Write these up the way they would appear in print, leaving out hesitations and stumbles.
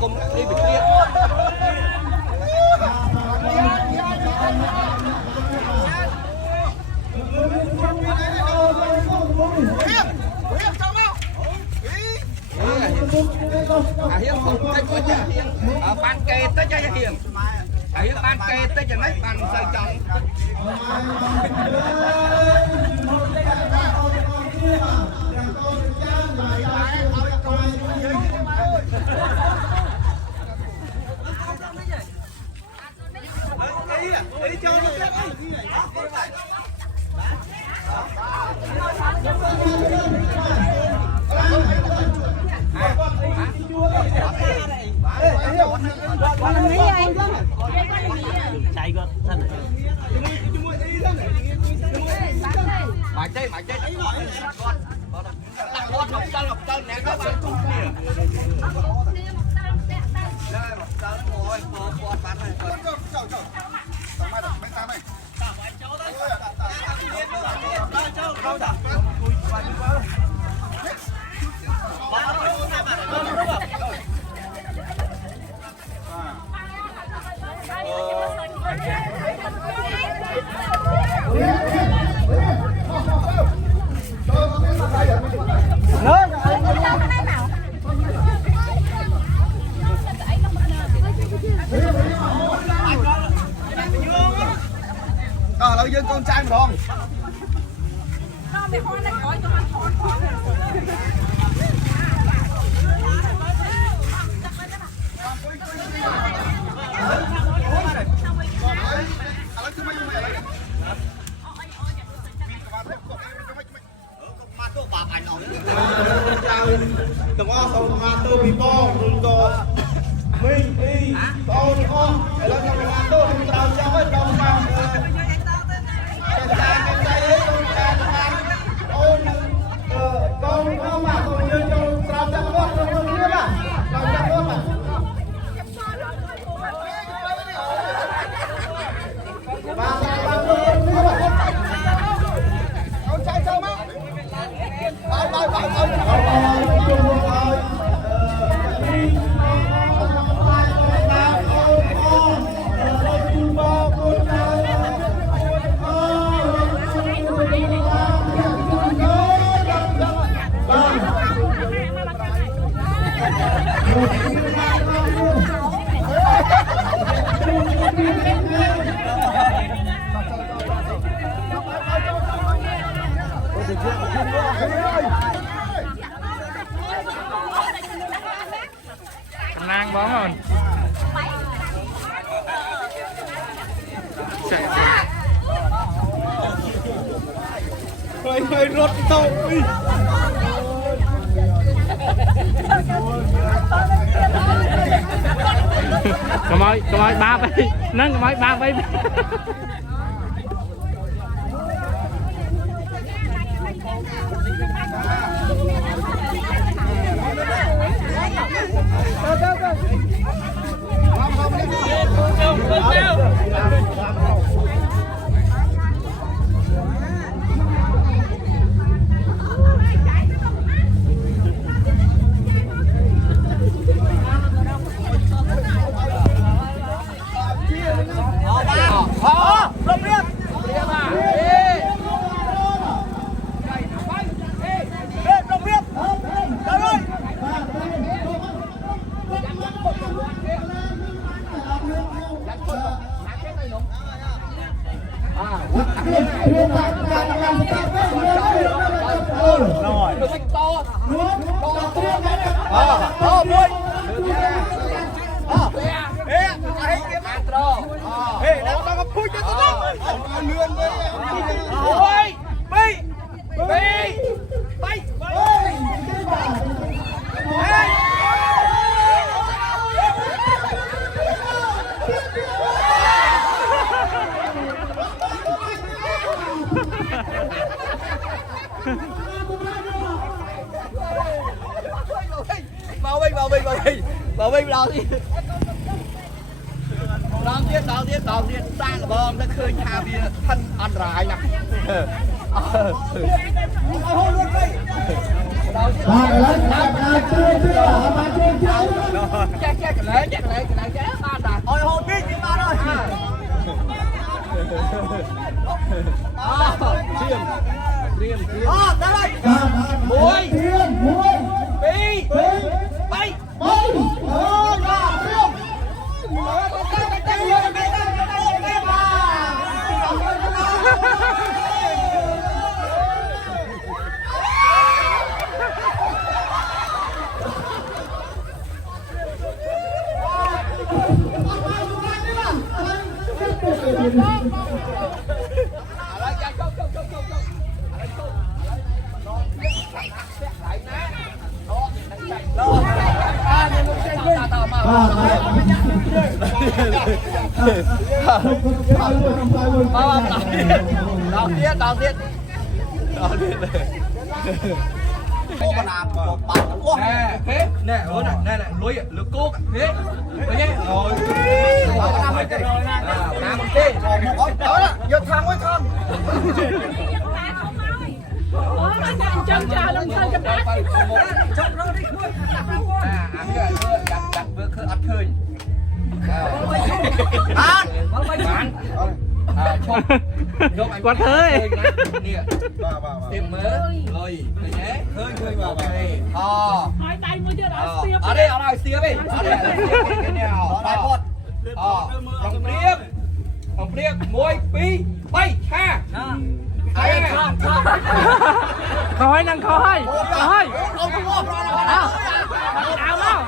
cùng đi về kia hiếm không cách quá chứ hiếm ở ban kê tới cho hiếm hiếm ban kê tới cho mấy ban sợi chồng mày chơi đặt con một chân nè các bạn cùng kìa đây một chân ngồi một bắn nàyเรายืนกองใจมาลองตรงอ้อตรงมาตัวปีโป้ตรงตัวไม่อีตรงอ้อแล้วตรงมาตัวตรงเราจะไม่ตรงมาการใจตรงการทางโอ้ตรงเข้ามาตรงยืนตรงเราจะรอดตรงนี้ป่ะเราจะรอดป่ะมาตัวนี้ป่ะเอาใจเจ้ามั้งnăng bóng rồi hơi rốt tàu cầm ơi ba bay nâng cầm ơi ba bay bảo vệ đâu đi đón tiếp xa là bom nó khơi thà bia thân ăn rải nè lấy chứ ba đàn ôi hôn biết chứ ba ơi riêng đây đây muối pi bay đòn tiết cô mà làm bắn quá thế nè nè lối lược cô thế vậy nhé rồi làm cái làm cái đó là giờ thang với thang chân trà lâm thời cầm đá chân rồi đi anh cái đặt vừa khơi ăn khơi quạt hơi tìm mớ rồi nhé khơi vào đây hai tay mua chưa đó xìa ở đây xìa đi ở đây cái nào bài bột hồng riêng môi pi bay ha khói năng khói áo nào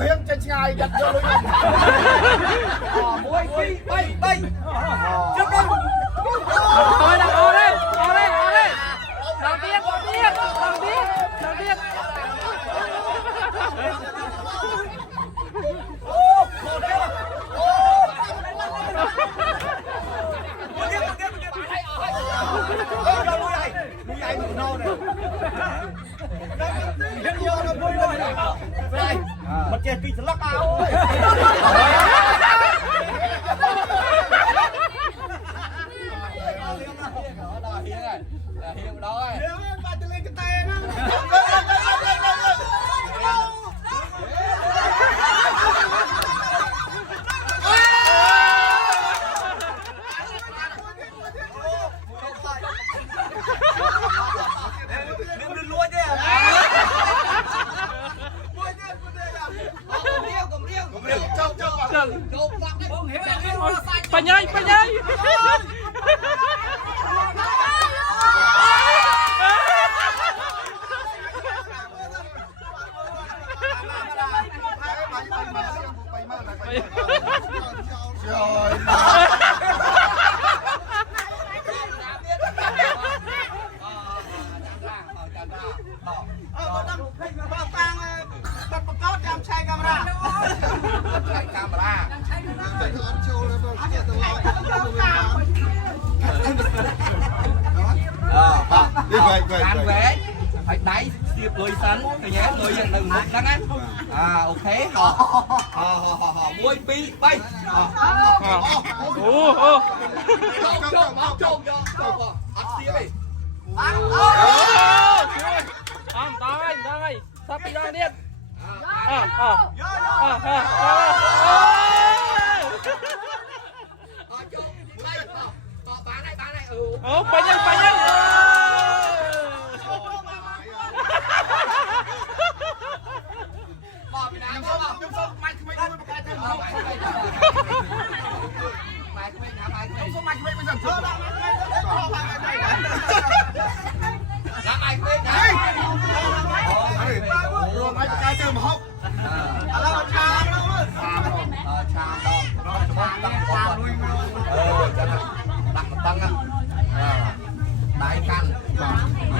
Hiếm trên ngày đặt cho luôn. Muối phi bay. Trước đây. thôi là ở đây đầu tiên Mất chết phi lắc áo. Hiện đó rồi. Ba chân lên cái tay nó. phải nhây ăn vé phải đáy xếp lùi sẵn thì nhé lùi dần đừng một đắng ăn ok họ muối pi bay trông ăn xía đi đang ơi sắp đi đang điên phải nhân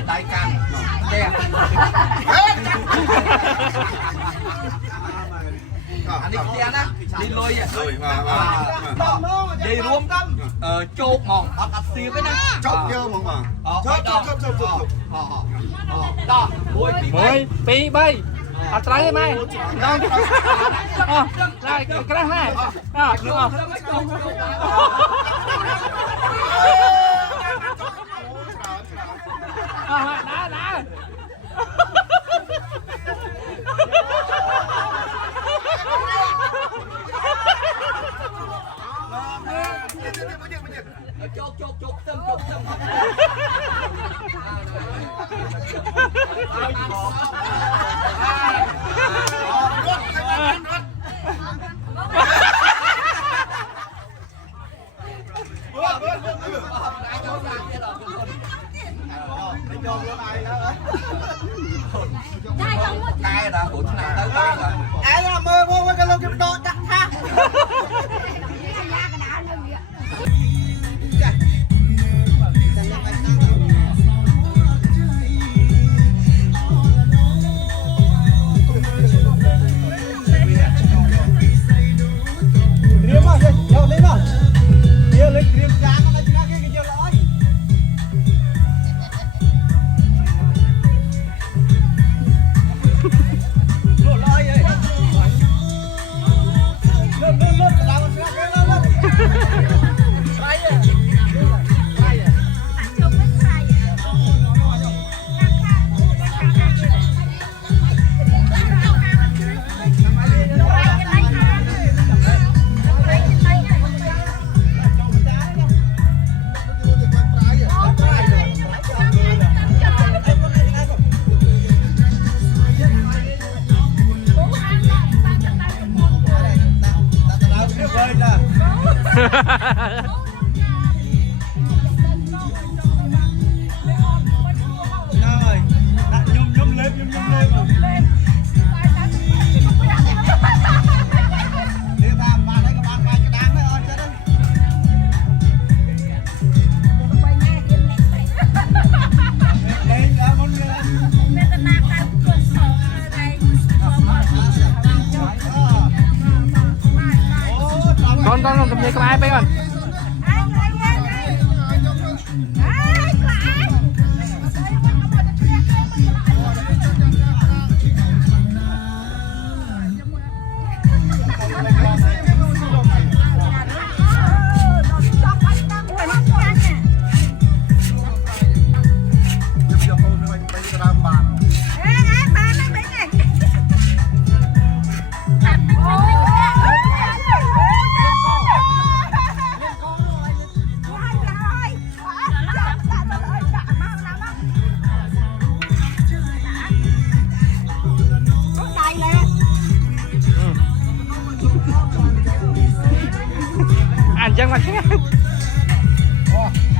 đại can đẹp anh đi kia đó đi lôi điរួម โจ๊กมองอัดเสียไปนะ chọc dơ mong mà chọc đó mùiปีใบอัดไรได้ไหมน้องได้กระแม่นึกออกได้ chọc tâm cái đó của thằng tới rồi ai là mơ vô cái lông kim đỏ chắc ha riêng mà giờ lên mà giờ lên riêng giá nó chỉ là cái giờ lõi lộ lõi vậy lên làm một cái lên con cầm dây cái bay con ăn chân mặt thế Oh